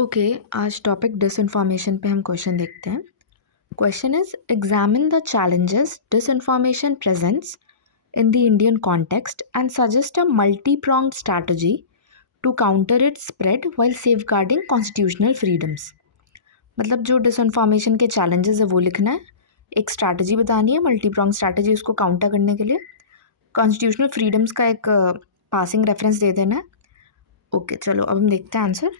Okay, आज topic disinformation पे हम क्वेश्चन देखते हैं। Question is examine the challenges disinformation presents in the Indian context and suggest a multi pronged strategy to counter its spread while safeguarding constitutional freedoms. मतलब जो disinformation के challenges है वो लिखना है, एक स्ट्रैटेजी बतानी है, मल्टी pronged स्ट्रैटेजी उसको काउंटर करने के लिए, कॉन्स्टिट्यूशनल फ्रीडम्स का एक पासिंग रेफरेंस दे देना है। ओके चलो अब हम देखते हैं आंसर।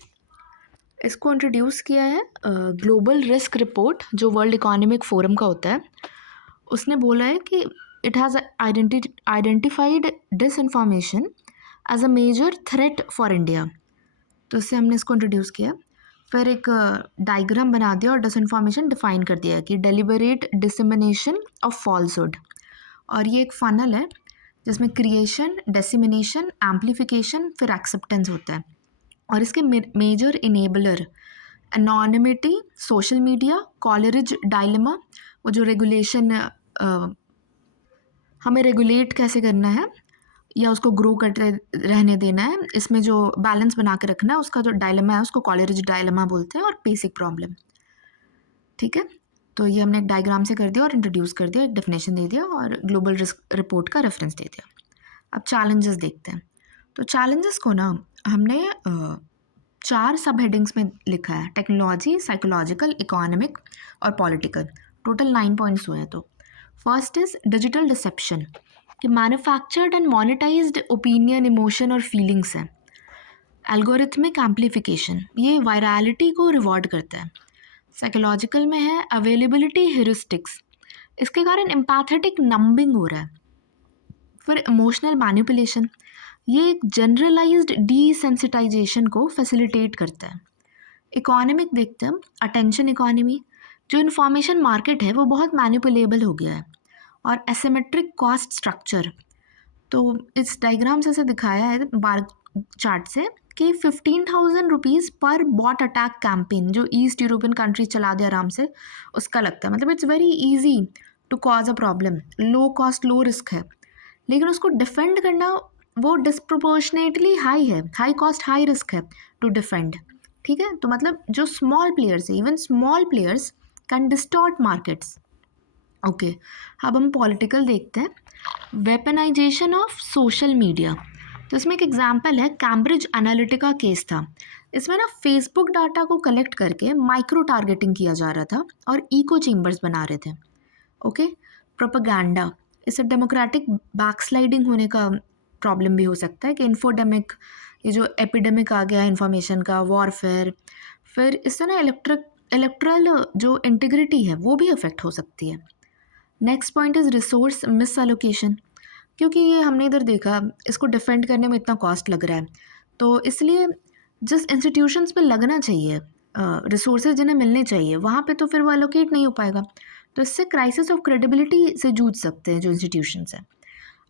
इसको इंट्रोड्यूस किया है ग्लोबल रिस्क रिपोर्ट जो वर्ल्ड इकोनॉमिक फोरम का होता है। उसने बोला है कि it has identified disinformation as a major threat for India. तो इससे हमने इसको इंट्रोड्यूस किया। फिर एक डायग्राम बना दिया और डिसइंफॉर्मेशन डिफाइन कर दिया कि डेलिबरेट डिसमिनेशन ऑफ फॉल्सहुड। और ये एक फनल है जिसमें क्रिएशन, डिसमिनेशन, एम्प्लीफिकेशन फिर एक्सेप्टेंस होता है। और इसके major enabler anonymity, social media, कॉलरिज डायलेमा, वो जो रेगुलेशन हमें रेगुलेट कैसे करना है या उसको ग्रो करते रहने देना है, इसमें जो बैलेंस बना के रखना है, उसका जो डायलेमा है उसको कॉलरिज डायलेमा बोलते हैं। और बेसिक प्रॉब्लम, ठीक है। तो ये हमने एक डायग्राम से कर दिया और इंट्रोड्यूस कर दिया, एक डेफिनेशन दे दिया और ग्लोबल रिस्क रिपोर्ट का रेफरेंस दे दिया। अब चैलेंजेस देखते हैं। तो चैलेंजेस को ना हमने 4 सब हेडिंग्स में लिखा है, टेक्नोलॉजी, साइकोलॉजिकल, इकोनॉमिक और पॉलिटिकल। टोटल 9 पॉइंट्स हुए हैं। तो फर्स्ट इज डिजिटल डिसेप्शन, कि manufactured and monetised opinion, emotion और फीलिंग्स हैं। एल्गोरिथमिक एम्प्लीफिकेशन, ये वायरलिटी को रिवॉर्ड करता है। साइकोलॉजिकल में है अवेलेबिलिटी हेरिस्टिक्स, इसके कारण एम्पैथेटिक नंबिंग हो रहा है। फिर इमोशनल मैनिपुलेशन, ये एक जनरलाइज्ड डीसेंसिटाइजेशन को फैसिलिटेट करता है। इकोनॉमिक देखते हैं, अटेंशन इकोनॉमी, जो इन्फॉर्मेशन मार्केट है वो बहुत मैनिपुलेबल हो गया है। और एसिमेट्रिक कॉस्ट स्ट्रक्चर, तो इस डायग्राम से ऐसे दिखाया है बार चार्ट से कि 15,000 रुपीज़ पर बॉट अटैक कैंपेन जो ईस्ट यूरोपियन कंट्रीज चला दे आराम से, उसका लगता है। मतलब it's very easy to cause a problem, low cost low risk है, लेकिन उसको डिफेंड करना वो डिस्प्रोपोर्शनेटली हाई है, हाई कॉस्ट हाई रिस्क है टू डिफेंड, ठीक है। तो मतलब जो स्मॉल प्लेयर्स है, even small players can distort markets. Okay, अब हम पॉलिटिकल देखते हैं। वेपनाइजेशन ऑफ सोशल मीडिया, तो इसमें एक एग्जांपल है, कैम्ब्रिज एनालिटिका केस था। इसमें ना फेसबुक डाटा को कलेक्ट करके माइक्रो टारगेटिंग किया जा रहा था और इको चेम्बर्स बना रहे थे। ओके, प्रोपेगेंडा, इससे डेमोक्रेटिक बैकस्लाइडिंग होने का प्रॉब्लम भी हो सकता है कि इन्फोडेमिक, ये जो एपिडेमिक आ गया इन्फॉर्मेशन का, वॉरफेयर, फिर इससे ना इलेक्ट्रल जो इंटीग्रिटी है वो भी अफेक्ट हो सकती है। Next point is resource miss allocation, क्योंकि ये हमने इधर देखा इसको डिफेंड करने में इतना कॉस्ट लग रहा है, तो इसलिए जिस इंस्टीट्यूशंस पे लगना चाहिए, रिसोर्सेज जिन्हें मिलने चाहिए वहाँ पे तो फिर वो एलोकेट नहीं हो पाएगा। तो इससे क्राइसिस ऑफ क्रेडिबिलिटी से जूझ सकते हैं जो इंस्टीट्यूशंस हैं।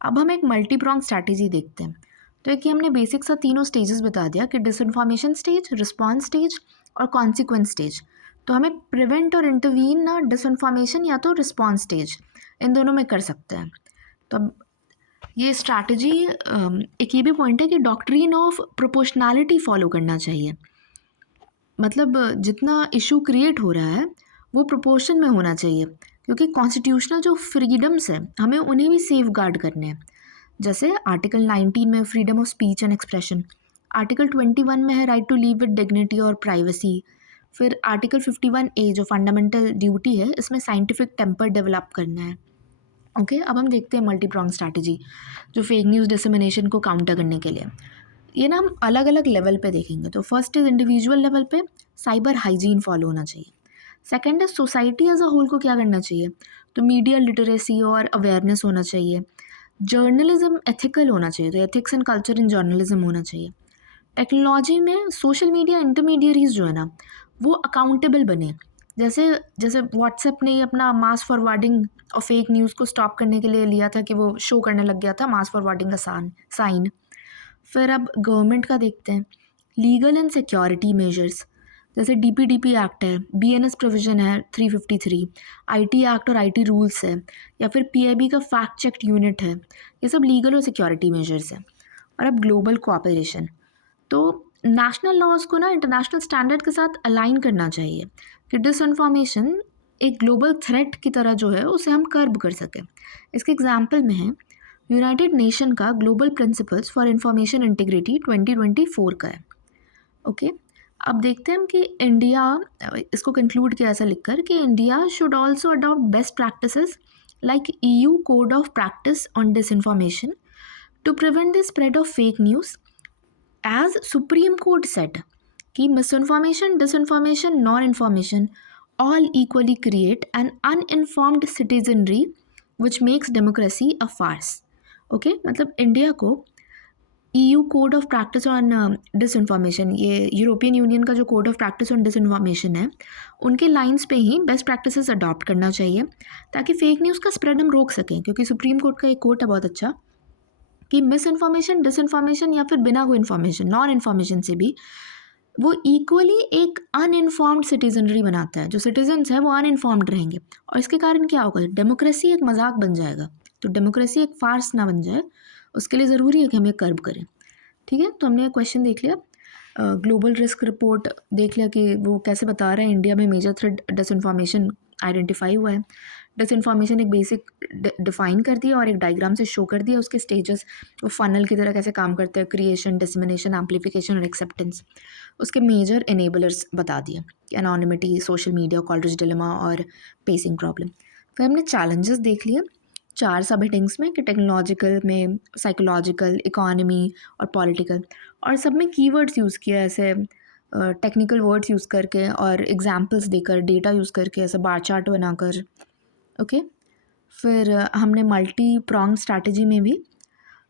अब हम एक मल्टी प्रॉन्ग स्ट्रैटेजी देखते हैं। तो एक हमने बेसिक सा तीनों स्टेजेस बता दिया कि डिसइंफॉर्मेशन स्टेज, रिस्पॉन्स स्टेज और कॉन्सिक्वेंस स्टेज। तो हमें प्रिवेंट और इंटरवीन ना डिसइंफॉर्मेशन या तो रिस्पॉन्स स्टेज, इन दोनों में कर सकते हैं। तो अब ये स्ट्रैटेजी, एक ये भी पॉइंट है कि डॉक्ट्रिन ऑफ प्रोपोर्शनैलिटी फॉलो करना चाहिए। मतलब जितना इशू क्रिएट हो रहा है वो प्रोपोर्शन में होना चाहिए, क्योंकि कॉन्स्टिट्यूशनल जो फ्रीडम्स हैं हमें उन्हें भी सेफ गार्ड करने हैं। जैसे आर्टिकल 19 में freedom of speech and expression, article 21 में है right to live with dignity और प्राइवेसी, फिर आर्टिकल 51A जो फंडामेंटल ड्यूटी है, इसमें साइंटिफिक टेम्पर डेवलप करना है। ओके, अब हम देखते हैं मल्टी प्रॉन्ग स्ट्रैटेजी जो फेक न्यूज़ डिसमिनेशन को काउंटर करने के लिए। ये ना हम अलग अलग लेवल पे देखेंगे। तो फर्स्ट इज इंडिविजुअल लेवल पे साइबर हाइजीन फॉलो होना चाहिए। Second is society as a whole को क्या करना चाहिए, तो मीडिया लिटरेसी और अवेयरनेस होना चाहिए। जर्नलिज्म एथिकल होना चाहिए, तो ethics and culture in journalism होना चाहिए। टेक्नोलॉजी में सोशल मीडिया इंटरमीडियरीज जो है ना वो अकाउंटेबल बने। जैसे जैसे व्हाट्सएप ने ही अपना मास फॉरवर्डिंग और फेक न्यूज़ को स्टॉप करने के लिए लिया था कि वो शो करने लग गया था मास फॉरवर्डिंग का साइन। फिर अब गवर्नमेंट का देखते हैं, लीगल एंड सिक्योरिटी मेजर्स, जैसे डीपीडीपी एक्ट है, बीएनएस प्रोविजन है 353, आईटी एक्ट और आईटी रूल्स है, या फिर पीआईबी का फैक्ट चेक यूनिट है। ये सब लीगल और सिक्योरिटी मेजर्स हैं। और अब ग्लोबल कोऑपरेशन, तो नेशनल लॉज को ना इंटरनेशनल स्टैंडर्ड के साथ अलाइन करना चाहिए कि डिसइंफॉर्मेशन एक ग्लोबल थ्रेट की तरह जो है उसे हम कर्ब कर सकें। इसके एग्जाम्पल में है यूनाइटेड नेशन का global principles for information integrity 2024 का है। ओके, अब देखते हैं हम कि इंडिया, इसको कंक्लूड किया ऐसा लिखकर कि India should also adopt best practices like EU code of practice on disinformation to prevent the spread of fake news. As Supreme Court said कि misinformation, disinformation, non-information all equally create an uninformed citizenry which makes democracy a farce. Okay, मतलब India को EU code of practice on disinformation, ये European union का जो code of practice on disinformation है, उनके lines पे ही best practices adopt करना चाहिए ताकि फेक न्यूज़ का स्प्रेड हम रोक सकें। क्योंकि सुप्रीम कोर्ट का एक कोट है बहुत अच्छा कि मिस इन्फॉर्मेशन, डिसइंफॉर्मेशन या फिर बिना कोई इन्फॉर्मेशन, नॉन इन्फॉर्मेशन से भी वो इक्वली एक अनइन्फॉर्म्ड सिटीजनरी बनाता है। जो सिटीजन्स हैं वो अनइन्फॉर्म्ड रहेंगे और इसके कारण क्या होगा, डेमोक्रेसी एक मजाक बन जाएगा। तो डेमोक्रेसी एक फार्स ना बन जाए, उसके लिए ज़रूरी है कि हम ये कर्ब करें। ठीक है, तो हमने क्वेश्चन देख लिया, ग्लोबल रिस्क रिपोर्ट देख लिया कि वो कैसे बता रहा है इंडिया में मेजर थ्रेट डिसइंफॉर्मेशन आइडेंटिफाई हुआ है। डिसइंफॉर्मेशन एक बेसिक डिफाइन कर दिया और एक डायग्राम से शो कर दिया उसके स्टेजेस, वो फनल की तरह कैसे काम करते हैं, क्रिएशन, डिसमिनेशन, एम्पलीफिकेशन और एक्सेप्टेंस। उसके मेजर इनेबलर्स बता दिए, anonymity, social media, Coleridge dilemma और पेसिंग प्रॉब्लम। फिर हमने चैलेंजेस देख लिए 4 सब हेडिंग्स में कि टेक्नोलॉजिकल में, साइकोलॉजिकल, इकोनॉमी और पॉलिटिकल, और सब में कीवर्ड्स यूज़ किया ऐसे टेक्निकल वर्ड्स यूज़ करके और एग्जांपल्स देकर, डेटा यूज़ करके, ऐसे बार चार्ट बनाकर। ओके, फिर हमने मल्टी प्रॉन्ग स्ट्रैटेजी में भी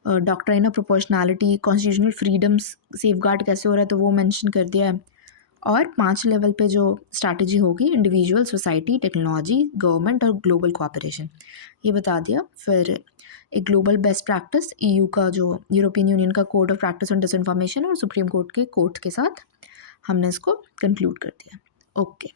doctrine of proportionality, constitutional freedoms safeguard कैसे हो रहा है तो वो मेंशन कर दिया है। और 5 लेवल पे जो स्ट्रैटेजी होगी, इंडिविजुअल, सोसाइटी, टेक्नोलॉजी, गवर्नमेंट और ग्लोबल कोऑपरेशन, ये बता दिया। फिर एक ग्लोबल बेस्ट प्रैक्टिस, EU का जो यूरोपियन यूनियन का code of practice on disinformation और सुप्रीम कोर्ट के कोर्ट के साथ हमने इसको कंक्लूड कर दिया। ओके।